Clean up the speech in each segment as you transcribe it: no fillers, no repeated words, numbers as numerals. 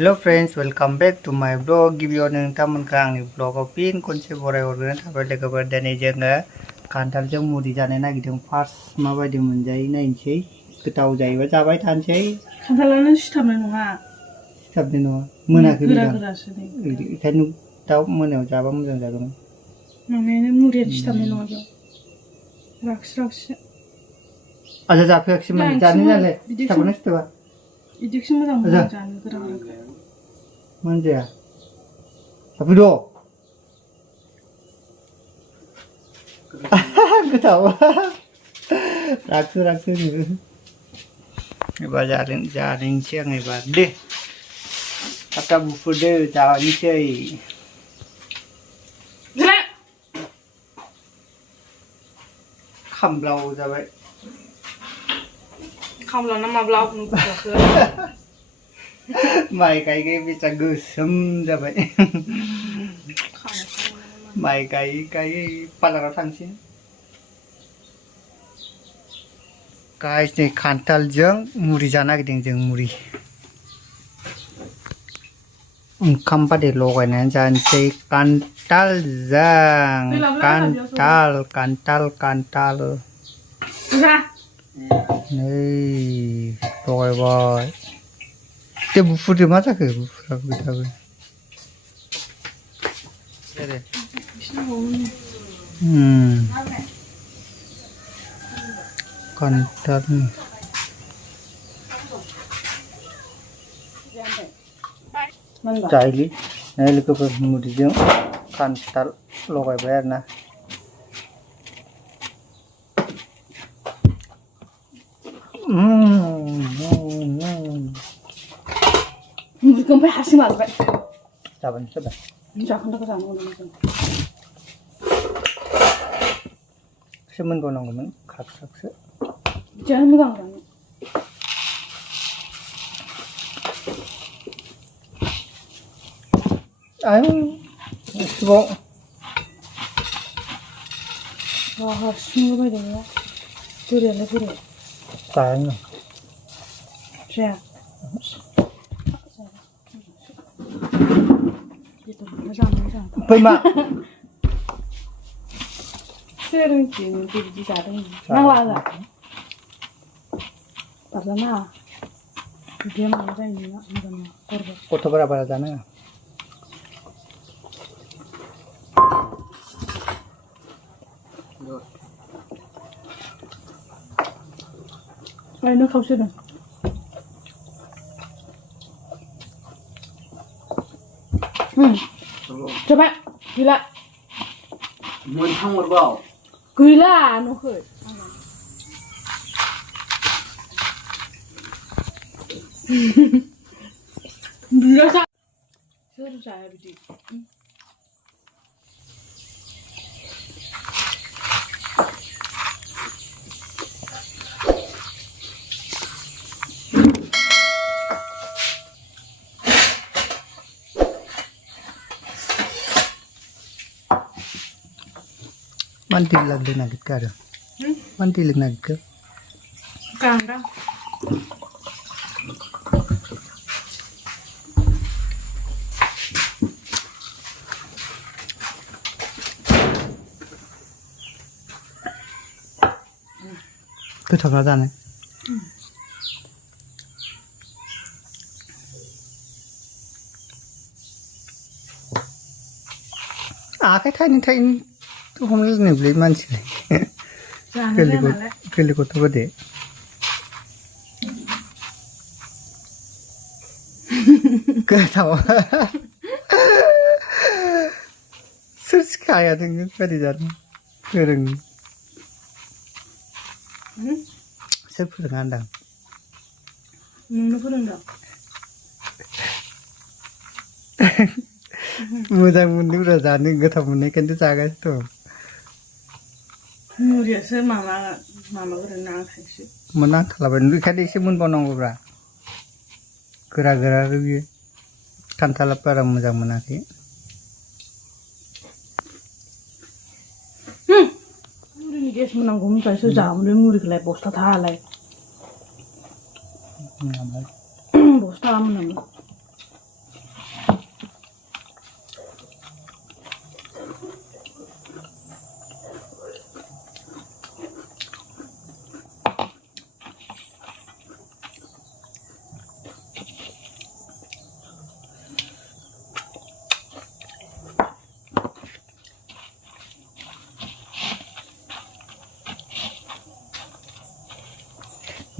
Hello friends, welcome back to my blog. गिबियावनो नोंथांमोनखौ आंनि ब्लगाव फिन खनसे बरायहरग्रोनो थाबाय लोगोफोर दिनै जोङो खान्थालजों मुरि जानो नागिरदों। फार्स्ट माबायदि मोनजायो नायनोसै। गोथाव जायोबा जाबाय थानोसै। खान्थालानो सिथाबनाय नङा। सिथाबनाय नङा। मोनाखै गोरा मोजां। गोरासो नै। बेखायनो दा मोनायाव जाबा मोजां जागौमोन। माने मुरियानो सिथाबनाय नङा बेयाव। राखसि राखसि। आजा जाफैयाखिसै माने जानो जालाय सिथाबना सिथाबा। इदिखौसो मोजां मोनो जानो गोरा गोरा। मानो जाया? जाफैद'। गोथाव राखसो एबार जानायसै आं एबार दे थाब बुफुदो जानोसै खामब्लाव जाबाय खामलाना माब्ला जाखो माइ गायै बेसा गोसोम जाबाय माइ गायै पार्लाराव थांसै गाइस नै खान्थालजों मुरि जानो नागिरदों जों मुरि ओंखाम बादि लगायनानै जानोसै खान्थालजों खान्थाल नै लगायबाय दे बुफुदो मा जाखो बुफुराखै दाबो खान्थाल जाहैलि लोगोफोर मुरिजों खान्थाल लगायबाय आरो ना मुरिखौ ओमफ्राय हारसिं मारबाय जाबाय जाबाय जाखोन्दाखौ जानांगौ जों एसे मोनबावनांगौमोन खाबसाबसो बिदियानो मोजां जानो एसेबाव हारसिंल' बायदों बोरायालाय बोराय जायानो जाया फैमा सोरोंथिनो बिदि जादों नांला आजा बारलाना बिदिया माबा जायो नङा मोजां नङा गथ'फोरा बारा जानाङा ओरैनो खावसेदों जाबाय गैला मोनथाम हरबाव गैला न'खै सोर जाया बिदि Manti lagi nagit ka rin. Manti lagi nagit ka. Kanda. Gotow na dane. Cái thay hôm nay này lấy man chỉ cái lì có để cái thầu sức khai à thì cái gì đó cái đừng sức phụ được ăn đằng nó phụ được मोजां मोनदोंब्रा जानो गोथाव मोननायखायनो जागासिनो दं मुरियासो माबाग्रो नांखायसो मोनांखालाबाय बेखायनो एसे मोनबावनांगौब्रा गोरा बियो खान्थाला बारा मोजां मोनाखै मुरिनि गेस मोनांगौ ओमफ्रायसो जामुलै मुरिखौलाय बस्था थालाय बस्था मोनामो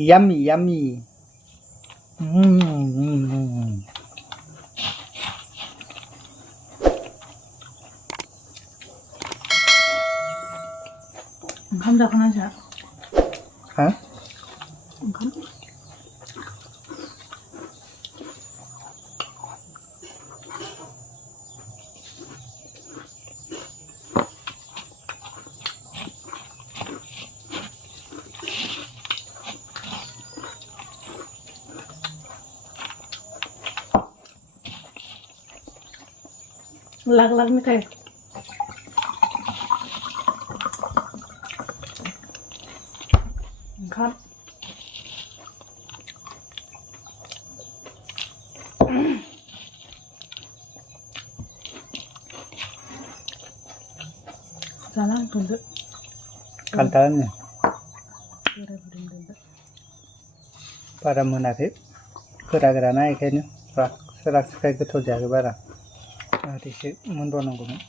yummy yummy คำจากขนาดใช่ ฮะ คำลักไม่ใช่ครับ Salah tunda. 간단하네. Kira tunda. para monakhib kira-kirana ikhene serak sekai goथाव जायाखै बारा आरो एसे मोनबावनांगौमोन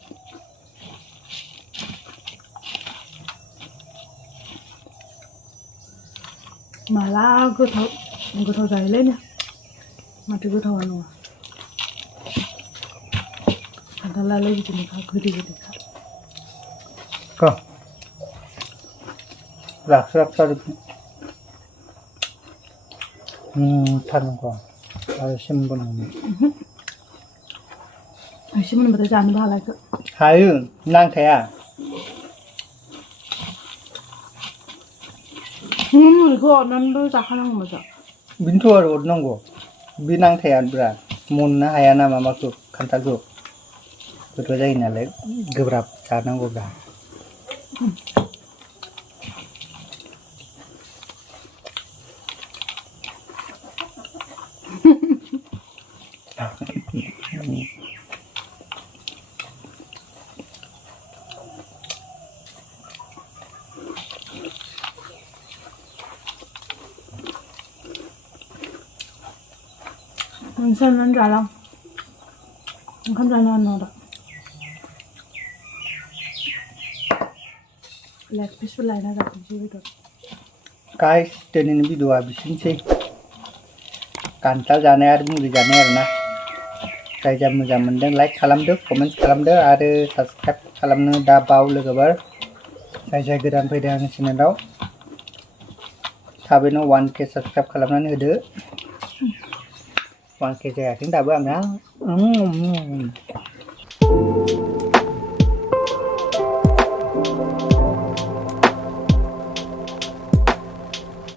Malah goथाव जायोलै नो माथो गोथावानो नङा खान्थालालाय बिदिनोखा गोदै-गोदैखा क राख जादों थानांगौ आरो एसे मोनबावनांगौमोन एसे मोनबाथाय जानोबो हालायखो हायो नांखाया बेखौ अरनानैबो जाखानांगौ मोजां बिनोथ' आरो अरनांगौ बे नांखाया ब्रा मननो हाया ना माबाखौ खान्थालखौ गोथाव जायो नालाय गोब्राब जानांगौब्रा नोंसोरनानै जालां ओंखाम जानो हानाय दा लेग पिसबो लायना जाफिनसै बेदर गाइस दिनैनि भिडिअ'आ बिसिनोसै खान्थाल जानाय आरो मुलि जानाय आरोना जाय जा मोजां मोनदों लाइक खालामदो कमेन्ट खालामदो आरो साबसक्राइब खालामनो दा बाव लोगोफोर जाय गोदान फैदों आंनि चेनेलाव थाबैनो 1K साबसक्राइब खालामनानै होदो 1K जायाखै दाबो आंना